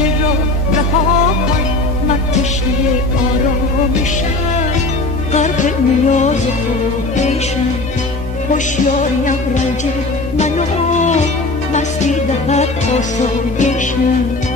گذشته را رها کن، من تشنه آرامشم، غرق نیاز خودشم. هوشیاریم رنج منو مستی دهد آسایشم.